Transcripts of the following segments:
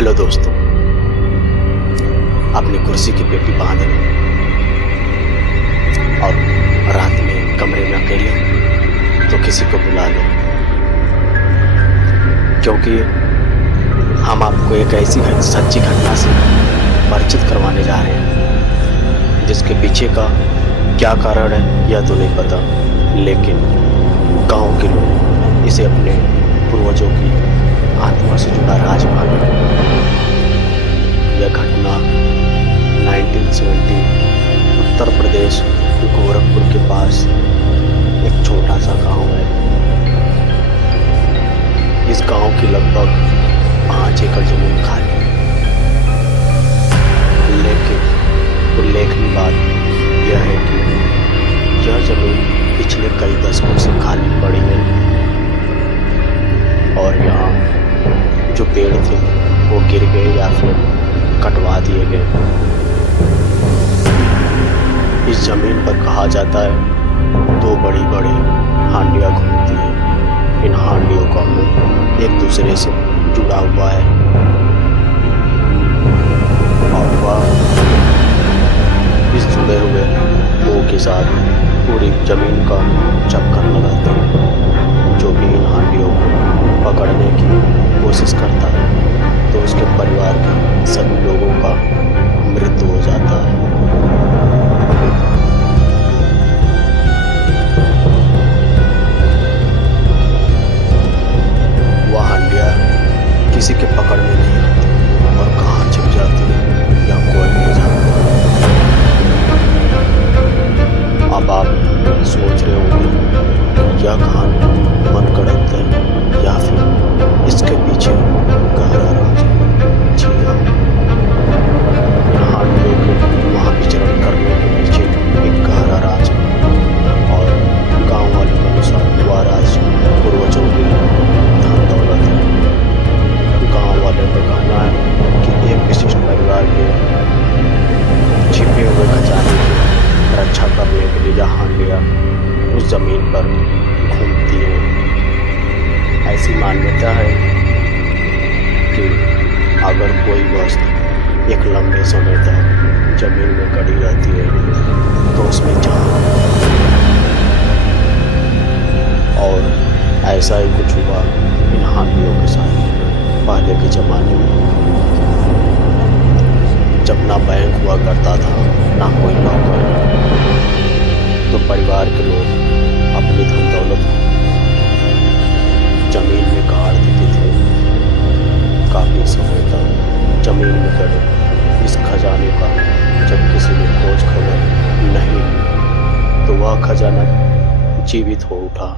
Hello दोस्तों, अपनी कुर्सी की पेटी बांध लो और रात में कमरे में अकेले तो किसी को बुला लो, क्योंकि हम आपको एक ऐसी सच्ची घटना से परिचित करवाने जा रहे हैं जिसके पीछे का क्या कारण है यह तो नहीं पता, लेकिन गांव के लोग इसे अपने पूर्वजों की आत्मा से जुड़ा राज मानते हैं। यह घटना 1970 उत्तर प्रदेश गोरखपुर के पास एक छोटा सा गांव है। इस गांव की लगभग 5 एकड़ जमीन खाली है, लेकिन उल्लेखनीय बात यह है कि यह जमीन पिछले कई दशकों से खाली पड़ी है और यहाँ जो पेड़ थे वो गिर गए या फिर कटवा दिए गए। इस जमीन पर कहा जाता है 2 बड़ी बड़ी हांडियाँ घूमती हैं। इन हांडियों का मुंह एक दूसरे से जुड़ा हुआ है और वह इस जुड़े हुए मुंह के साथ पूरी जमीन का चक्कर लगाते हैं। जो भी इन हांडियों को पकड़ने की कोशिश करता है तो उसके परिवार के सभी लोगों का मृत्यु हो जाता है। वह हांडियाँ किसी के पकड़ में नहीं आती और कहाँ छिप जाती है या कोई नहीं जानता। अब आप सोच रहे होंगे यह कहानी मनगढ़ंत है या फिर इसके पीछे गहरा राज है। जी हाँ, इन हांडियों के वहाँ विचरण करने के पीछे एक गहरा राज है और गांव वालों के अनुसार वह राज पूर्वजों की धन दौलत है। गांव वाले का कहना है कि एक विशिष्ट परिवार के छिपे हुए खजाने की रक्षा करने के लिए यह हांडियाँ उस जमीन पर घूमती है। ऐसी मान्यता है कि अगर कोई वस्तु एक लंबे समय तक जमीन में गड़ी रहती है तो उसमें जान है। और ऐसा ही कुछ हुआ इन हांडियों के साथ पहले के ज़माने में, जब ना बैंक हुआ करता था ना कोई नौकर, तो परिवार के लोग अपनी धन दौलत को जमीन में गाड़ देते थे। काफी समय तक जमीन में गड़े इस खजाने का जब किसी ने खोज खबर नहीं ली तो वह खजाना जीवित हो उठा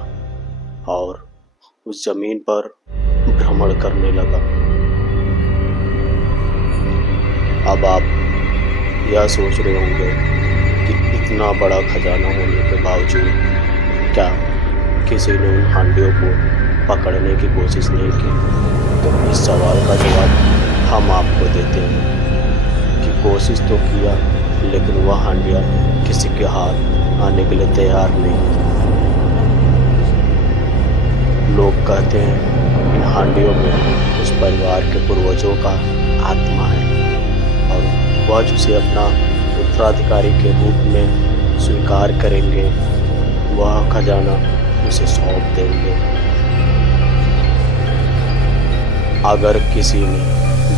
और उस जमीन पर भ्रमण करने लगा। अब आप यह सोच रहे होंगे कि इतना बड़ा खजाना होने के बावजूद क्या किसी ने उन हांडियों को पकड़ने की कोशिश नहीं की? तो इस सवाल का जवाब हम आपको देते हैं कि कोशिश तो किया, लेकिन वह हांडियाँ किसी के हाथ आने के लिए तैयार नहीं। लोग कहते हैं इन हांडियों में उस परिवार के पूर्वजों का आत्मा है और वह जिसे अपना उत्तराधिकारी के रूप में स्वीकार करेंगे वह खजाना उसे सौंप देंगे। अगर किसी ने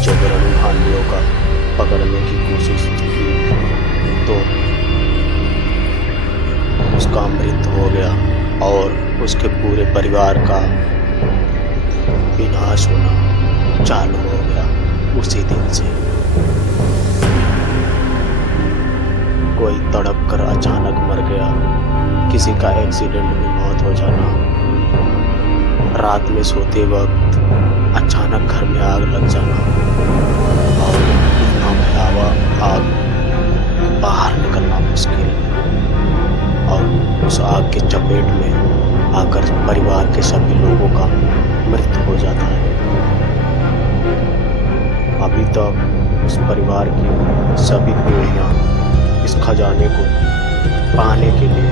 जबरन हांडियों का पकड़ने की कोशिश की तो उसका मृत्यु हो गया और उसके पूरे परिवार का विनाश होना चालू हो गया उसी दिन से। कोई तड़प कर अचानक मर गया, किसी का एक्सीडेंट में मौत हो जाना, रात में सोते वक्त अचानक घर में आग लग जाना और इतना भयावह आग बाहर निकलना मुश्किल और उस आग के चपेट में आकर परिवार के सभी लोगों का मृत्यु हो जाता है। अभी तक उस परिवार की सभी पीढ़ियां इस खजाने को पाने के लिए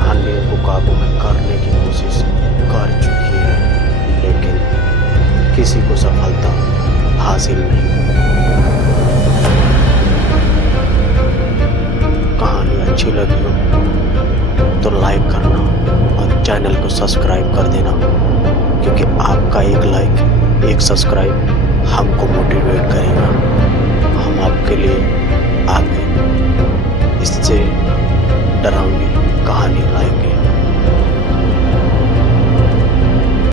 हांडियों को काबू में करने की कोशिश कर चुकी है, लेकिन किसी को सफलता हासिल नहीं अच्छी लगी हो तो लाइक करना और चैनल को सब्सक्राइब कर देना, क्योंकि आपका एक लाइक, एक सब्सक्राइब हमको मोटिवेट करेगा। हम आपके लिए आगे इससे डरावनी